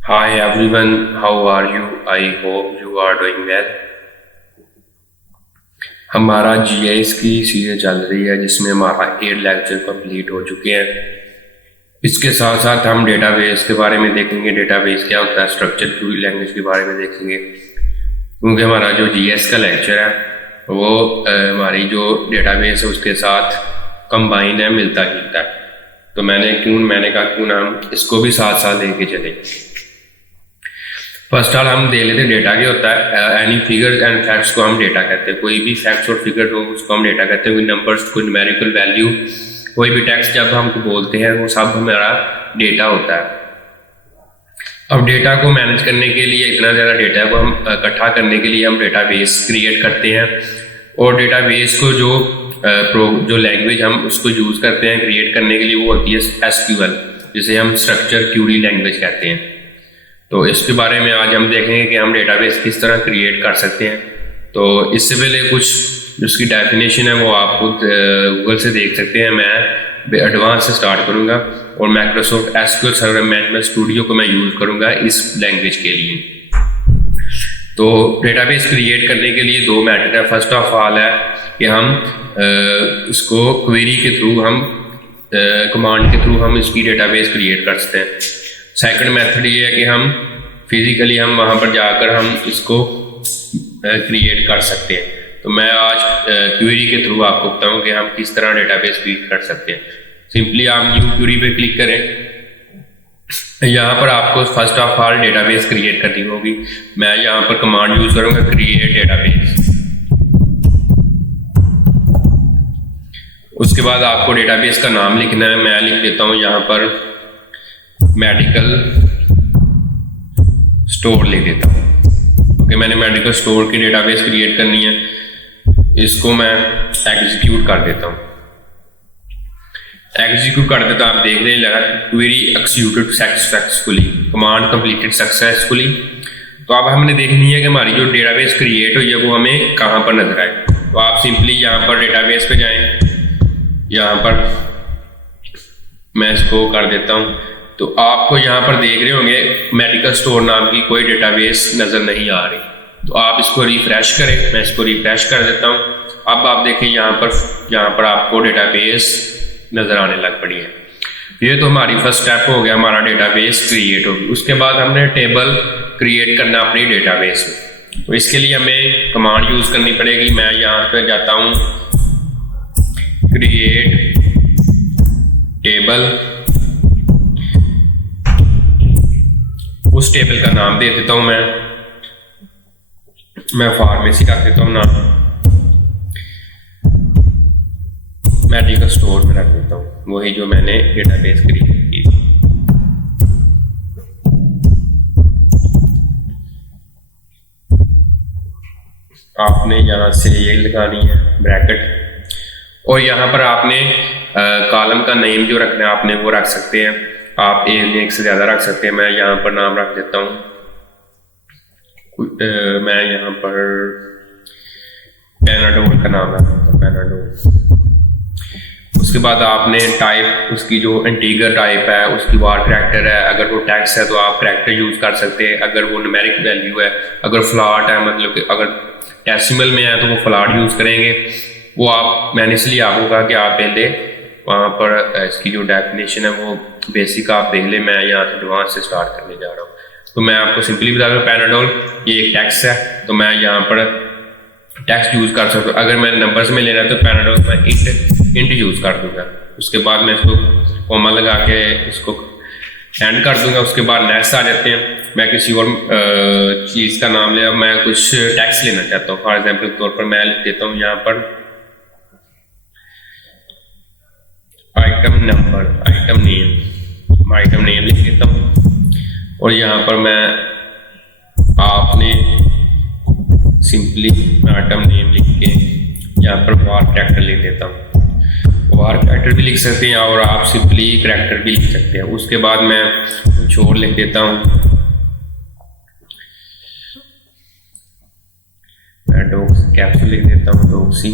Hi everyone, how are you? I hope you are doing well. हमारा GS की series चल रही है जिसमें हमारा 8 लेक्चर कंप्लीट हो चुके हैं। इसके साथ साथ हम डेटाबेस के बारे में देखेंगे, डेटाबेस क्या होता है, स्ट्रक्चर क्वेरी लैंग्वेज के बारे में देखेंगे। क्योंकि हमारा जो जीएस का लेक्चर है वो हमारी जो डेटाबेस है उसके साथ कंबाइन है, मिलता जुलता है। तो मैंने कहा क्यों ना हम इसको भी साथ साथ लेके चले। फर्स्ट ऑल हम देख लेते हैं डेटा क्या होता है। एनी फिगर्स एंड फैक्ट्स को हम डेटा कहते हैं। कोई भी फैक्ट्स और फिगर हो उसको हम डेटा कहते हैं। कोई नंबर्स, कोई न्यूमेरिकल वैल्यू, कोई भी टेक्स्ट जब हम बोलते हैं वो सब हमारा डेटा होता है। अब डेटा को मैनेज करने के लिए, इतना ज़्यादा डेटा को हम इकट्ठा करने के लिए हम डेटाबेस क्रिएट करते हैं। और डेटाबेस को जो लैंग्वेज हम उसको यूज़ करते हैं क्रिएट करने के लिए वो होती है एसक्यूएल, जिसे हम स्ट्रक्चर क्वेरी लैंग्वेज कहते हैं। तो इसके बारे में आज हम देखेंगे कि हम डेटाबेस किस तरह क्रिएट कर सकते हैं। तो इससे पहले कुछ जिसकी डेफिनेशन है वो आप खुद गूगल से देख सकते हैं। मैं एडवांस से स्टार्ट करूंगा और Microsoft SQL server management studio को मैं यूज़ करूंगा इस लैंग्वेज के लिए। तो डेटाबेस क्रिएट करने के लिए दो मेथड है। फर्स्ट ऑफ ऑल है कि हम इसको क्वेरी के थ्रू, हम कमांड के थ्रू हम इसकी डेटाबेस क्रिएट कर सकते हैं। सेकंड मेथड ये है कि हम फिजिकली हम वहाँ पर जाकर हम इसको क्रिएट कर सकते हैं। तो मैं आज क्वेरी के थ्रू आपको बताऊँ कि हम किस तरह डेटाबेस क्रिएट कर सकते हैं। सिंपली आप न्यू क्वेरी पे क्लिक करें। यहाँ पर आपको first of all database create करनी होगी। मैं यहाँ पर कमांड यूज करूँगा क्रिएट डेटाबेस। उसके बाद आपको डेटाबेस का नाम लिखना है। मैं लिख देता हूँ यहाँ पर मेडिकल स्टोर लिख देता हूँ, क्योंकि मैंने मेडिकल स्टोर की डेटाबेस क्रिएट करनी है। इसको मैं एग्जीक्यूट कर देता हूँ। एग्जीक्यूट कर देता आप देख रहे लगा query executed successfully, command completed successfully. तो अब हमने देखनी है कि हमारी जो डेटाबेस क्रिएट हुई है वो हमें कहाँ पर नजर आए। तो आप सिंपली यहाँ पर डेटाबेस पे जाएं। यहाँ पर मैं इसको कर देता हूँ। तो आपको यहाँ पर देख रहे होंगे मेडिकल स्टोर नाम की कोई डेटाबेस नज़र नहीं आ रही। तो आप इसको रिफ्रेश करें। मैं इसको रिफ्रेश कर देता हूँ। अब आप देखें यहाँ पर आपको डेटाबेस नज़र आने लग पड़ी है। ये तो हमारी फर्स्ट स्टेप हो गया, हमारा डेटाबेस क्रिएट होगी। उसके बाद हमने टेबल क्रिएट करना अपनी डेटाबेस में। तो इसके लिए हमें कमांड यूज़ करनी पड़ेगी। मैं यहाँ पर जाता हूँ क्रिएट टेबल। उस टेबल का नाम दे देता हूं मैं फार्मेसी रख देता हूं नाम, मेडिकल स्टोर में रख देता हूं, वही जो मैंने डेटाबेस क्रिएट की। आपने यहां से ये लगानी है ब्रैकेट, और यहां पर आपने कॉलम का नेम जो रखना है आपने वो रख सकते हैं। आप एक से ज़्यादा रख सकते हैं। मैं यहाँ पर नाम रख देता हूँ, मैं यहाँ पर पैनाडोल का नाम रख देता हूँ, पैनाडोल। उसके बाद आपने टाइप, उसकी जो इंटीजर टाइप है उसकी वार करैक्टर है। अगर वो टेक्स्ट है तो आप करैक्टर यूज़ कर सकते हैं। अगर वो न्यूमेरिक वैल्यू है, अगर फ्लॉट है, मतलब कि अगर डेसिमल में है तो वो फ्लॉट यूज़ करेंगे। वो आप, मैंने इसलिए आपको कहा कि आप पहले वहाँ पर इसकी जो डेफिनेशन है वो बेसिक आप देख ले। मैं यहाँ से एडवांस से स्टार्ट करने जा रहा हूँ। तो मैं आपको सिंपली बता दूँ, पैनाडोल ये एक टेक्स्ट है, तो मैं यहाँ पर टेक्स्ट यूज़ कर सकता हूँ। अगर मैं नंबर्स में लेना है तो पैनाडोल मैं इंट यूज़ कर दूँगा। उसके बाद मैं इसको कॉमा लगा के इसको एंड कर दूँगा। उसके बाद नेक्स्ट आ जाते हैं। मैं किसी और चीज़ का नाम ले, मैं कुछ टेक्स्ट लेना चाहता हूँ। फॉर एग्जाम्पल के तौर पर मैं लिख देता हूँ यहाँ पर आइटम नंबर, आइटम नेम लिख देता हूँ। और यहाँ पर मैं आपने सिंपली आइटम नेम लिख के यहाँ पर वार कैरेक्टर लिख देता हूँ। वार कैरेक्टर भी लिख सकते हैं और आप सिंपली कैरेक्टर भी लिख सकते हैं। उसके बाद मैं कुछ और लिख देता हूँ। मैं डॉक्स कैप्सूल लिख देता हूँ, डॉक्सी,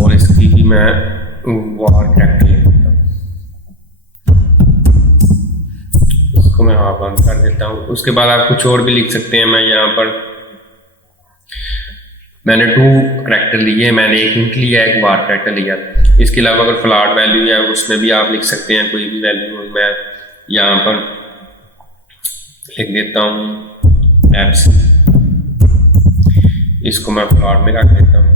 और इसकी भी मैं वार कैरेक्टर लिख देता हूँ। इसको मैं हाँ बंद कर देता हूँ। उसके बाद आप कुछ और भी लिख सकते हैं। मैं यहाँ पर मैंने 2 करैक्टर लिए, मैंने एक इंट लिया, एक बार करैक्टर लिया। इसके अलावा अगर फ्लॉट वैल्यू है उसमें भी आप लिख सकते हैं कोई भी वैल्यू। मैं यहाँ पर लिख देता हूँ एप्स, इसको मैं फ्लॉट में रख देता हूँ।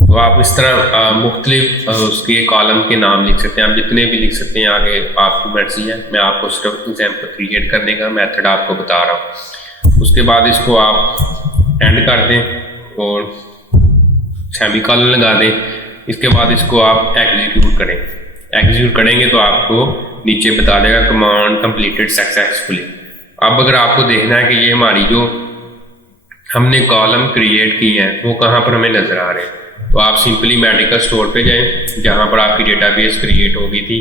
तो आप इस तरह मुख्तलिफ उसके कॉलम के नाम लिख सकते हैं, आप जितने भी लिख सकते हैं, आगे आपकी मर्जी है। मैं आपको सिर्फ एग्जाम्पल क्रिएट करने का मेथड आपको बता रहा हूँ। उसके बाद इसको आप एंड कर दें और सेमीकोलन लगा दें। इसके बाद इसको आप एग्जीक्यूट करें। एग्जीक्यूट करेंगे तो आपको नीचे बता देगा कमांड कंप्लीटेड सक्सेसफुली। अब अगर आपको देखना है कि ये हमारी जो हमने कॉलम क्रिएट की है वो कहाँ पर हमें नजर आ रहे हैं, तो आप सिंपली मेडिकल स्टोर पे जाएं जहाँ पर आपकी डेटाबेस क्रिएट हो गई थी,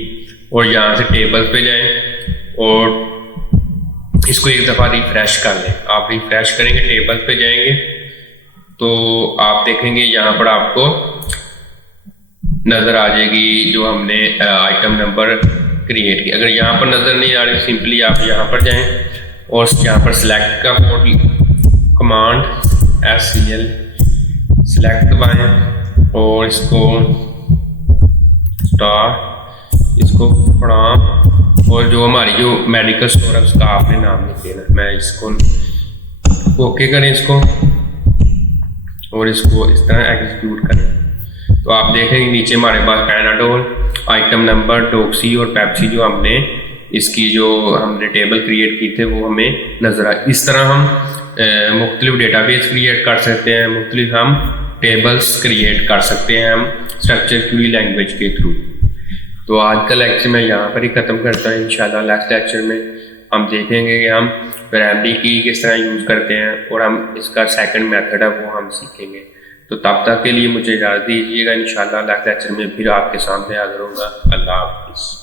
और यहाँ से टेबल्स पे जाएं और इसको एक दफ़ा रिफ्रेश कर लें। आप रिफ्रेश करेंगे, टेबल्स पे जाएंगे तो आप देखेंगे यहाँ पर आपको नज़र आ जाएगी जो हमने आइटम नंबर क्रिएट किया। अगर यहाँ पर नज़र नहीं आ रही, सिंपली आप यहाँ पर जाएं और यहाँ पर सिलेक्ट का कमांड SCL सिलेक्ट दबाएं और इसको स्टार, इसको फ्रॉम, और जो हमारी जो मेडिकल स्टोर है उसका आपने नाम लिख देना। मैं इसको ओके करें इसको, और इसको इस तरह एग्जीक्यूट करें तो आप देखेंगे नीचे हमारे पास पैनाडोल, आइटम नंबर, डॉक्सी और पेप्सी जो हमने इसकी जो हमने टेबल क्रिएट की थे वो हमें नजर आए। इस तरह हम मुख्तलिफ डेटाबेस क्रिएट कर सकते हैं, मुख्तलिफ हम टेबल्स क्रिएट कर सकते हैं हम स्ट्रक्चर क्वेरी लैंग्वेज के थ्रू। तो आज का लेक्चर मैं यहाँ पर ही ख़त्म करता हूँ। इंशाल्लाह नेक्स्ट लेक्चर में हम देखेंगे कि हम प्राइमरी की किस तरह यूज़ करते हैं और हम इसका सेकंड मेथड है वो हम सीखेंगे। तो तब तक के लिए मुझे इजाज़त दीजिएगा। इंशाल्लाह नेक्स्ट लेक्चर में फिर आपके सामने हाजिर होगा। अल्लाह हाफ़िज़।